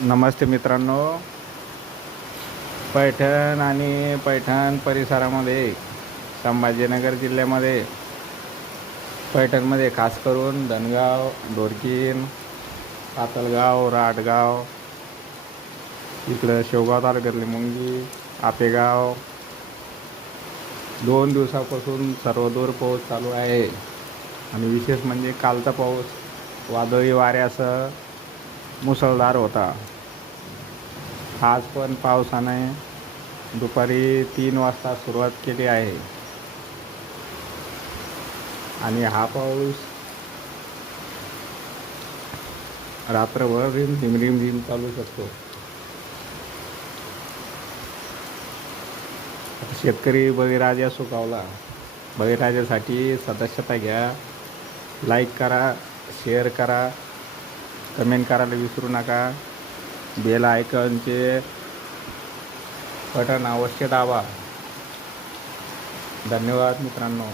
नमस्ते मित्रांनो. पैठण आणि पैठण परिसरामध्ये संभाजीनगर जिल्ह्यामध्ये पैठणमध्ये खास करून धनगाव, ढोरकीन, पातळगाव, राटगाव, इकडं शेवगाव तालुक्यातले मुंगी, आपेगाव 2 दिवसापासून सर्वदूर पाऊस चालू आहे. आणि विशेष म्हणजे कालचा पाऊस वादळी वाऱ्यासह मुसळधार होता. आज पण पावसाने दुपारी 3 वाजता सुरुवात केली आहे आणि हा पाऊस रात्रभर रिमझिम रिमझिम चालू शकतो. शेतकरी बळीराजा सुकावला. बळीराजासाठी सदस्यता घ्या, लाईक करा, शेअर करा, कमेंट करायला विसरू नका. बेल आयकॉनचे बटन अवश्य दाबा. धन्यवाद मित्रांनो.